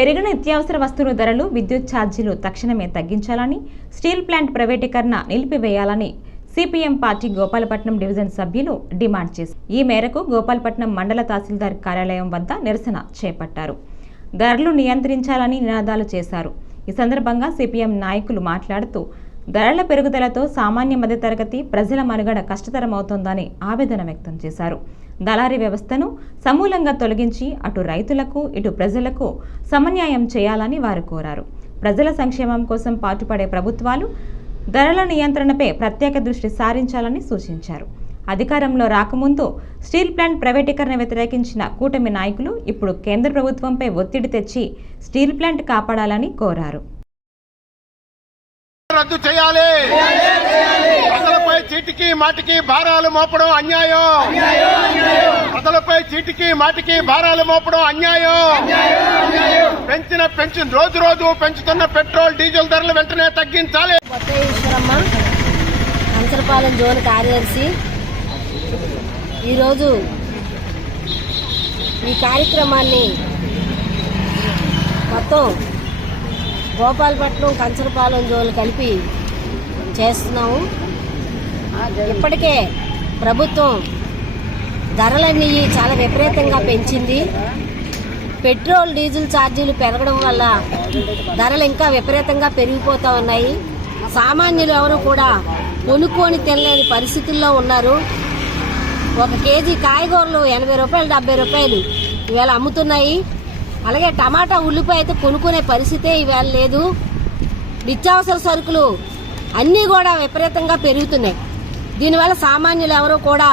పెరిగిన నిత్యావసర వస్తువుల ధరలు, విద్యుత్ ఛార్జీలు తక్షణమే తగ్గించాలని, స్టీల్ ప్లాంట్ ప్రైవేటీకరణ నిలిపివేయాలని సిపిఎం పార్టీ గోపాలపట్నం డివిజన్ సభ్యులు డిమాండ్ చేశారు. ఈ మేరకు గోపాలపట్నం మండల తహసీల్దార్ కార్యాలయం వద్ద నిరసన చేపట్టారు. ధరలు నియంత్రించాలని నినాదాలు చేశారు. ఈ సందర్భంగా సిపిఎం నాయకులు మాట్లాడుతూ ధరల పెరుగుదలతో సామాన్య మధ్యతరగతి ప్రజల మనుగడ కష్టతరమవుతోందని ఆవేదన వ్యక్తం చేశారు. దళారీ వ్యవస్థను సమూలంగా తొలగించి అటు రైతులకు ఇటు ప్రజలకు సమన్యాయం చేయాలని వారు కోరారు. ప్రజల సంక్షేమం కోసం పాటుపడే ప్రభుత్వాలు ధరల నియంత్రణపై ప్రత్యేక దృష్టి సారించాలని సూచించారు. అధికారంలో రాకముందు స్టీల్ ప్లాంట్ ప్రైవేటీకరణ వ్యతిరేకించిన కూటమి నాయకులు ఇప్పుడు కేంద్ర ప్రభుత్వంపై ఒత్తిడి తెచ్చి స్టీల్ ప్లాంట్ కాపాడాలని కోరారు. రద్దు చేయాలి. ప్రజలపై చీటికి మాటికి భారాలు మోపడం అన్యాయం. ప్రజలపై చీటికి మాటికి భారాలు మోపడం అన్యాయం. పెంచిన రోజు పెంచుతున్న పెట్రోల్, డీజిల్ ధరలు వెంటనే తగ్గించాలి. కంచరపాలెం జోన్ కార్యదర్శి ఈరోజు ఈ కార్యక్రమాన్ని మొత్తం గోపాలపట్నం, కంచరపాలెం జోన్లు కలిపి చేస్తున్నాము. ఇప్పటికే ప్రభుత్వం ధరలన్నీ చాలా విపరీతంగా పెంచింది. పెట్రోల్, డీజిల్ ఛార్జీలు పెరగడం వల్ల ధరలు ఇంకా విపరీతంగా పెరిగిపోతూ ఉన్నాయి. సామాన్యులు ఎవరు కూడా కొనుక్కొని తినలేని పరిస్థితుల్లో ఉన్నారు. 1 కేజీ కాయగూరలు 80 రూపాయలు, 70 రూపాయలు ఇవాళ అమ్ముతున్నాయి. అలాగే టమాటా, ఉల్లిపాయ అయితే కొనుక్కునే పరిస్థితే ఇవాళ లేదు. నిత్యావసర సరుకులు అన్నీ కూడా విపరీతంగా పెరుగుతున్నాయి. దీనివల్ల సామాన్యులు ఎవరు కూడా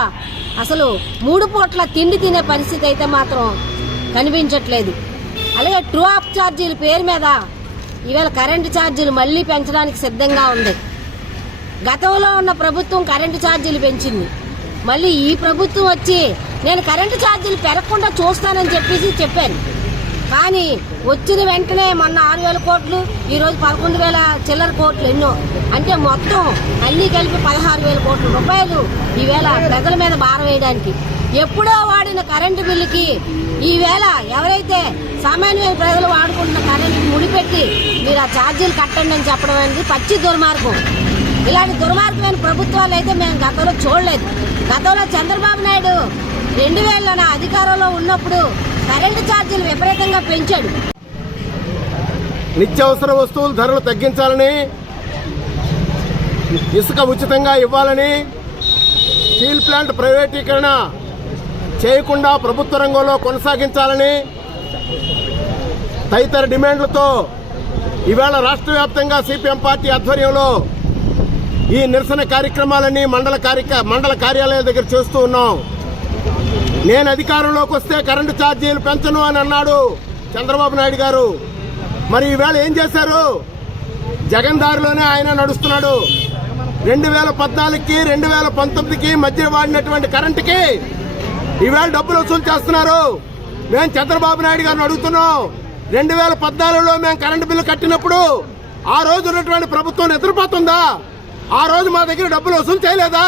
అసలు 3 పూట్ల తిండి తినే పరిస్థితి అయితే మాత్రం కనిపించట్లేదు. అలాగే ట్రూ అప్ ఛార్జీల పేరు మీద ఇవాళ కరెంటు ఛార్జీలు మళ్లీ పెంచడానికి సిద్ధంగా ఉంది. గతంలో ఉన్న ప్రభుత్వం కరెంటు ఛార్జీలు పెంచింది. మళ్ళీ ఈ ప్రభుత్వం వచ్చి నేను కరెంటు ఛార్జీలు పెరగకుండా చూస్తానని చెప్పాను. కానీ వచ్చిన వెంటనే మొన్న 6,000 కోట్లు, ఈరోజు 11,000 చిల్లర కోట్లు, ఎన్నో అంటే మొత్తం అన్ని కలిపి 16,000 కోట్ల రూపాయలు ఈవేళ ప్రజల మీద భారం వేయడానికి. ఎప్పుడో వాడిన కరెంటు బిల్లుకి ఈవేళ ఎవరైతే సామాన్య ప్రజలు వాడుకుంటున్న కరెంటు ముడిపెట్టి మీరు ఆ ఛార్జీలు కట్టండి అని చెప్పడం అనేది పచ్చి దుర్మార్గం. ఇలాంటి దుర్మార్గమైన ప్రభుత్వాలు అయితే మేము గతంలో చూడలేదు. గతంలో చంద్రబాబు నాయుడు 2000 అధికారంలో ఉన్నప్పుడు కరెంటు ఛార్జీలు విపరీతంగా పెంచాడు. నిత్యావసర వస్తువుల ధరలు తగ్గించాలని, ఇసుక ఉచితంగా ఇవ్వాలని, స్టీల్ ప్లాంట్ ప్రైవేటీకరణ చేయకుండా ప్రభుత్వ రంగంలో కొనసాగించాలని తదితర డిమాండ్లతో ఇవాళ రాష్ట్ర వ్యాప్తంగా సిపిఎం పార్టీ ఆధ్వర్యంలో ఈ నిరసన కార్యక్రమాలన్నీ మండల కార్యాలయాల దగ్గర చేస్తూ ఉన్నాం. నేను అధికారంలోకి వస్తే కరెంటు ఛార్జీలు పెంచను అని అన్నాడు చంద్రబాబు నాయుడు గారు. మరి ఈవేళ ఏం చేశారు? జగన్ దారిలోనే ఆయన నడుస్తున్నాడు. 2014కి 2019కి మధ్య వాడినటువంటి కరెంటుకి ఈవేళ డబ్బులు వసూలు చేస్తున్నారు. మేము చంద్రబాబు నాయుడు గారిని అడుగుతున్నాం. 2014లో మేము కరెంటు బిల్లు కట్టినప్పుడు ఆ రోజు ఉన్నటువంటి ప్రభుత్వం నిద్రపోతుందా? ఆ రోజు మా దగ్గర డబ్బులు వసూలు చేయలేదా?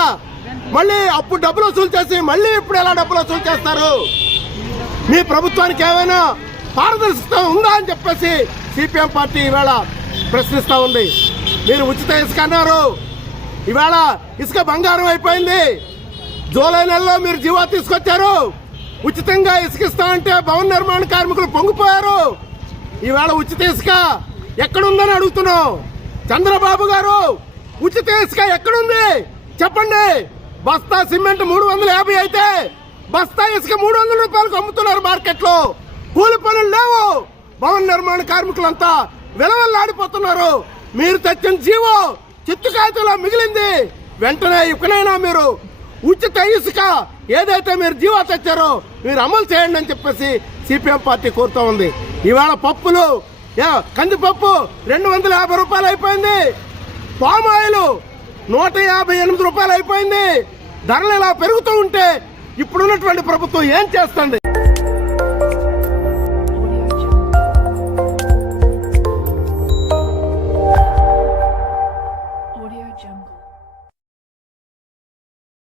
మళ్ళీ అప్పుడు డబ్బులు వసూలు చేసి మళ్ళీ ఇప్పుడు ఎలా డబ్బులు వసూలు చేస్తారు? మీ ప్రభుత్వానికి ఏమైనా పారదర్శకత ఉందా అని చెప్పేసి సిపిఎం పార్టీ ఇవాళ ప్రశ్నిస్తా ఉంది. మీరు ఉచిత ఇసుక అన్నారు, ఇవాళ ఇసుక బంగారం అయిపోయింది. జూలై నెలలో మీరు జీవో తీసుకొచ్చారు. ఉచితంగా ఇసుక ఇస్తామంటే భవన నిర్మాణ కార్మికులు పొంగిపోయారు. ఇవాళ ఉచిత ఇసుక ఎక్కడుందని అడుగుతున్నాం. చంద్రబాబు గారు, ఉచిత ఇసుక ఎక్కడుంది చెప్పండి. బస్తా సిమెంట్ 350 అయితే బస్తా ఇసుక 300 రూపాయలకు అమ్ముతున్నారు మార్కెట్లో. కూలి పనులు లేవు. భవన నిర్మాణ కార్మికులంతా విలవల్లాడిపోతున్నారు. మీరు తెచ్చిన జీవో చిత్తు కాగితంలో మిగిలింది. వెంటనే ఇకనైనా మీరు ఉచిత ఇసుక ఏదైతే మీరు జీవో తెచ్చారో మీరు అమలు చేయండి అని చెప్పేసి సిపిఎం పార్టీ కోరుతా ఉంది. ఇవాళ పప్పులు, కందిపప్పు 250 రూపాయలు అయిపోయింది. పామాయిల్ 158 రూపాయలు అయిపోయింది. ధరలు ఇలా పెరుగుతూ ఉంటే ఇప్పుడున్నటువంటి ప్రభుత్వం ఏం చేస్తుంది?